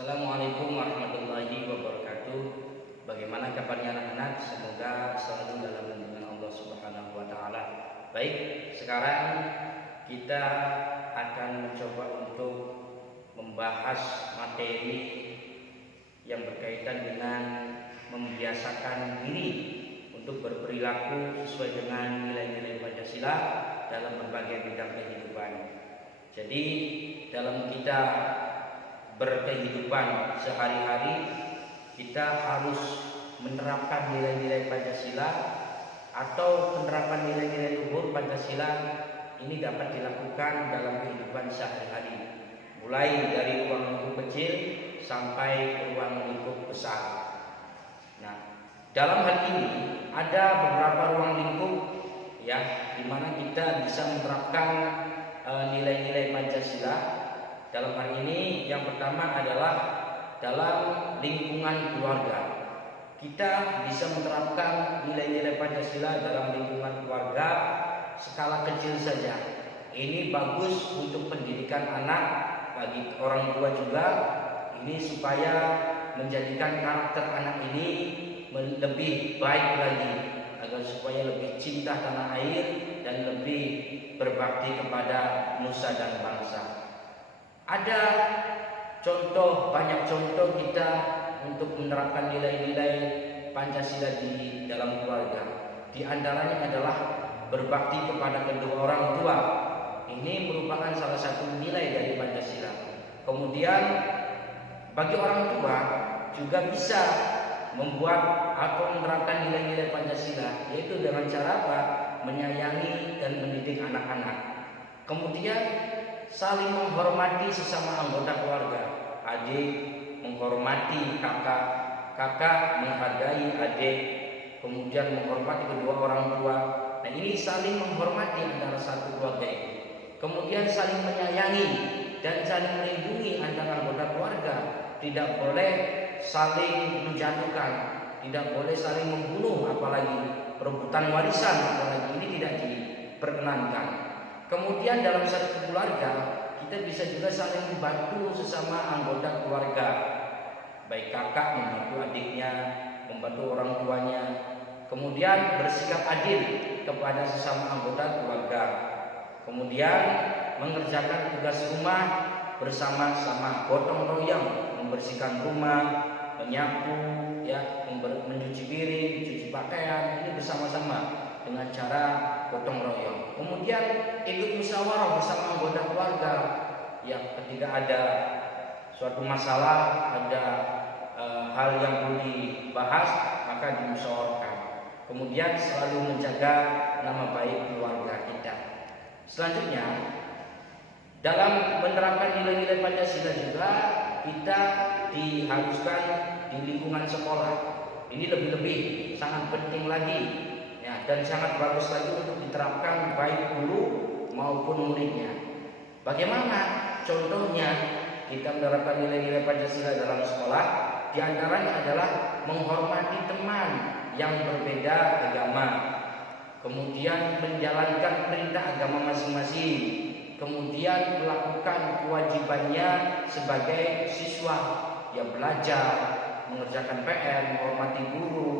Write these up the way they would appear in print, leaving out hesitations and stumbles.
Assalamualaikum warahmatullahi wabarakatuh. Bagaimana kabarnya anak-anak? Semoga selalu dalam lindungan Allah Subhanahu wa taala. Baik, sekarang kita akan mencoba untuk membahas materi yang berkaitan dengan membiasakan diri untuk berperilaku sesuai dengan nilai-nilai Pancasila dalam berbagai bidang kehidupan. Jadi, dalam kita berkehidupan sehari-hari kita harus menerapkan nilai-nilai Pancasila atau penerapan nilai-nilai luhur Pancasila ini dapat dilakukan dalam kehidupan sehari-hari, mulai dari ruang lingkup kecil sampai ruang lingkup besar. Nah, dalam hal ini ada beberapa ruang lingkup di mana kita bisa menerapkan nilai-nilai Pancasila. Dalam hal ini yang pertama adalah dalam lingkungan keluarga. Kita bisa menerapkan nilai-nilai Pancasila dalam lingkungan keluarga skala kecil saja. Ini bagus untuk pendidikan anak, bagi orang tua juga. Ini supaya menjadikan karakter anak ini lebih baik lagi, agar supaya lebih cinta tanah air dan lebih berbakti kepada nusa dan bangsa. Ada banyak contoh kita untuk menerapkan nilai-nilai Pancasila di dalam keluarga. Di antaranya adalah berbakti kepada kedua orang tua. Ini merupakan salah satu nilai dari Pancasila. Kemudian bagi orang tua juga bisa membuat atau menerapkan nilai-nilai Pancasila, yaitu dengan cara apa? Menyayangi dan mendidik anak-anak. Kemudian saling menghormati sesama anggota keluarga. Adik menghormati kakak, kakak menghargai adik, kemudian menghormati kedua orang tua. Nah, ini saling menghormati antara satu keluarga itu. Kemudian saling menyayangi dan saling melindungi antara anggota keluarga. Tidak boleh saling menjatuhkan, tidak boleh saling membunuh, apalagi perebutan warisan, apalagi ini tidak diperkenankan. Kemudian dalam satu keluarga kita bisa juga saling membantu sesama anggota keluarga. Baik kakak membantu adiknya, membantu orang tuanya. Kemudian bersikap adil kepada sesama anggota keluarga. Kemudian mengerjakan tugas rumah bersama-sama, gotong royong, membersihkan rumah, menyapu, mencuci piring, mencuci pakaian, ini bersama-sama dengan cara gotong royong. Kemudian ikut musyawarah bersama anggota keluarga. Ketika ada suatu masalah, ada hal yang perlu dibahas, maka dimusyawarahkan. Kemudian selalu menjaga nama baik keluarga kita. Selanjutnya, dalam menerapkan nilai-nilai Pancasila juga kita diharuskan di lingkungan sekolah. Ini lebih-lebih sangat penting lagi. Dan sangat bagus lagi untuk diterapkan baik guru maupun muridnya. Bagaimana contohnya kita menerapkan nilai-nilai Pancasila dalam sekolah? Di antaranya adalah menghormati teman yang berbeda agama, kemudian menjalankan perintah agama masing-masing, kemudian melakukan kewajibannya sebagai siswa yang belajar, mengerjakan PR, menghormati guru.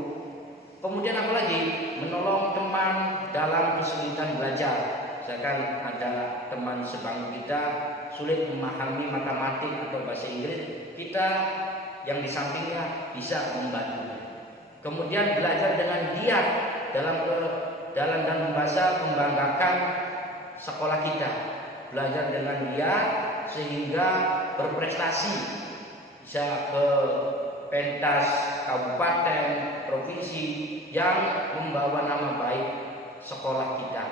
Kemudian apalagi menolong teman dalam kesulitan belajar. Misalkan ada teman sebangku kita sulit memahami matematik atau bahasa Inggris, kita yang di sampingnya bisa membantu. Kemudian belajar dengan giat dalam dan bahasa membanggakan sekolah kita. Belajar dengan giat sehingga berprestasi, bisa ke pentas kabupaten, provinsi yang membawa nama baik sekolah kita.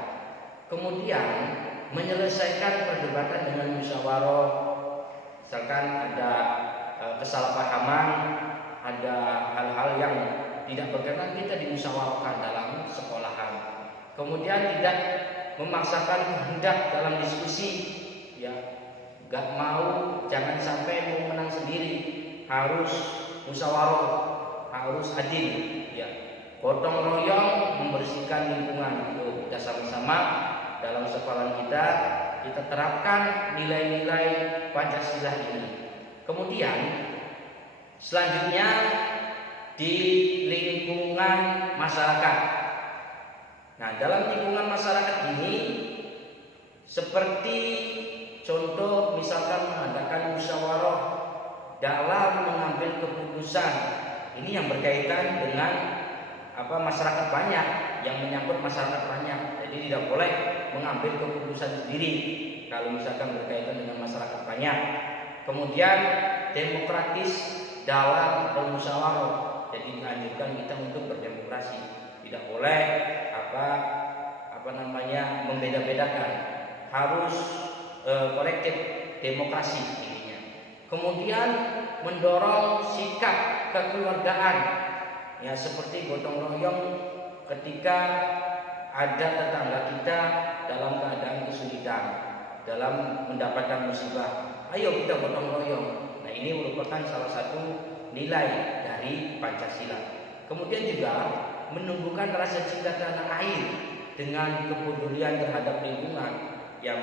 Kemudian menyelesaikan perdebatan dengan musyawarah. Misalkan ada kesalahpahaman, ada hal-hal yang tidak berkenan, kita dimusyawarahkan dalam sekolahan. Kemudian tidak memaksakan kehendak dalam diskusi. Gak mau, jangan sampai mau menang sendiri, harus musyawarah, harus adil, gotong royong membersihkan lingkungan. Kita sama-sama dalam sekolah kita terapkan nilai-nilai Pancasila ini. Kemudian Selanjutnya di lingkungan masyarakat. Nah, dalam lingkungan masyarakat ini seperti contoh misalkan mengadakan musyawarah dalam mengambil keputusan. Ini yang berkaitan dengan masyarakat banyak, yang menyangkut masyarakat banyak. Jadi tidak boleh mengambil keputusan sendiri kalau misalkan berkaitan dengan masyarakat banyak. Kemudian demokratis dalam bermusyawarah. Jadi dianjurkan kita untuk berdemokrasi. Tidak boleh membeda-bedakan. Harus kolektif demokrasi intinya. Kemudian mendorong sikap kekeluargaan. Ya, seperti gotong royong ketika ada tetangga kita dalam keadaan kesulitan, dalam mendapatkan musibah, ayo kita gotong royong. Nah, ini merupakan salah satu nilai dari Pancasila. Kemudian juga menumbuhkan rasa cinta tanah air dengan kepedulian terhadap lingkungan, yang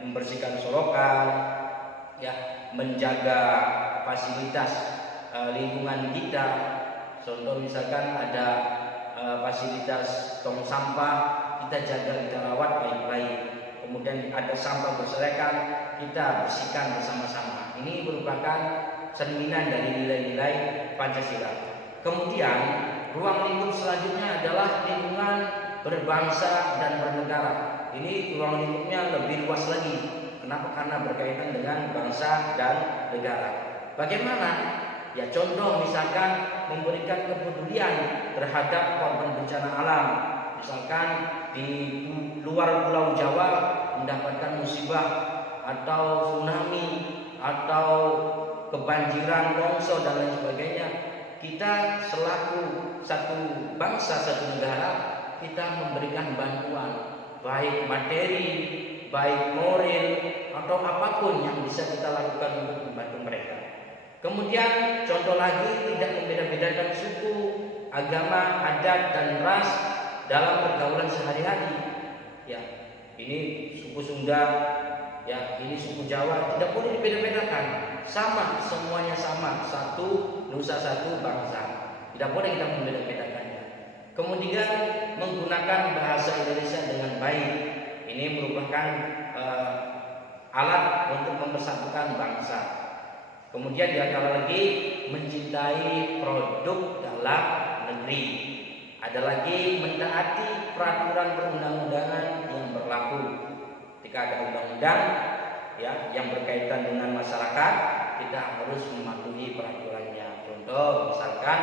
membersihkan solokan, ya, menjaga fasilitas lingkungan kita. Contoh misalkan ada fasilitas tong sampah, kita jaga, kita rawat baik-baik. Kemudian ada sampah berserakan, kita bersihkan bersama-sama. Ini merupakan cerminan dari nilai-nilai Pancasila. Kemudian ruang lingkup selanjutnya adalah lingkungan berbangsa dan bernegara. Ini ruang lingkupnya lebih luas lagi. Kenapa? Karena berkaitan dengan bangsa dan negara. Bagaimana? Ya, contoh misalkan memberikan kepedulian terhadap korban bencana alam. Misalkan di luar Pulau Jawa mendapatkan musibah atau tsunami atau kebanjiran, longsor dan lain sebagainya. Kita selaku satu bangsa, satu negara, kita memberikan bantuan, baik materi, baik moral, atau apapun yang bisa kita lakukan untuk membantu mereka. Kemudian contoh lagi, tidak membeda-bedakan suku, agama, adat, dan ras dalam pergaulan sehari-hari. Ya, ini suku Sunda, ya, ini suku Jawa, tidak boleh dibeda-bedakan. Sama, semuanya sama, satu nusa, satu bangsa. Tidak boleh kita membeda-bedakannya. Kemudian menggunakan bahasa Indonesia dengan baik. Ini merupakan alat untuk mempersatukan bangsa. Kemudian diantara lagi mencintai produk dalam negeri. Ada lagi mentaati peraturan perundang-undangan yang berlaku. Ketika ada undang-undang, ya, yang berkaitan dengan masyarakat, kita harus mematuhi peraturannya. Contoh misalkan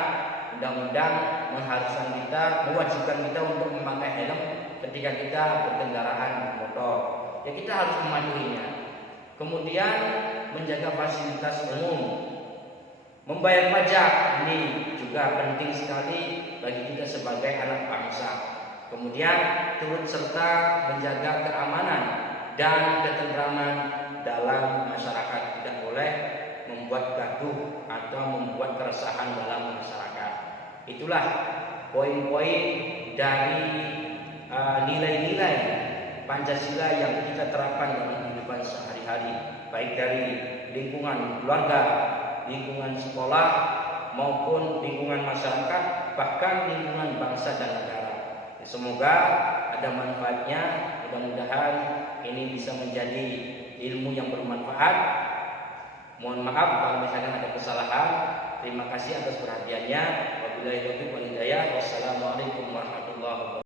undang-undang mewajibkan kita untuk memakai helm ketika kita berkendaraan motor. Ya, kita harus mematuhinya. Kemudian menjaga fasilitas umum, membayar pajak, ini juga penting sekali bagi kita sebagai anak bangsa. Kemudian turut serta menjaga keamanan dan ketentraman dalam masyarakat. Tidak boleh membuat gaduh atau membuat keresahan dalam masyarakat. Itulah poin-poin dari nilai-nilai Pancasila yang kita terapkan dalam kehidupan sehari-hari, baik dari lingkungan keluarga, lingkungan sekolah, maupun lingkungan masyarakat, bahkan lingkungan bangsa dan negara. Semoga ada manfaatnya. Mudah-mudahan ini bisa menjadi ilmu yang bermanfaat. Mohon maaf kalau misalnya ada kesalahan. Terima kasih atas perhatiannya. Wabillahi taufiq wal hidayah. Wassalamualaikum warahmatullahi wabarakatuh.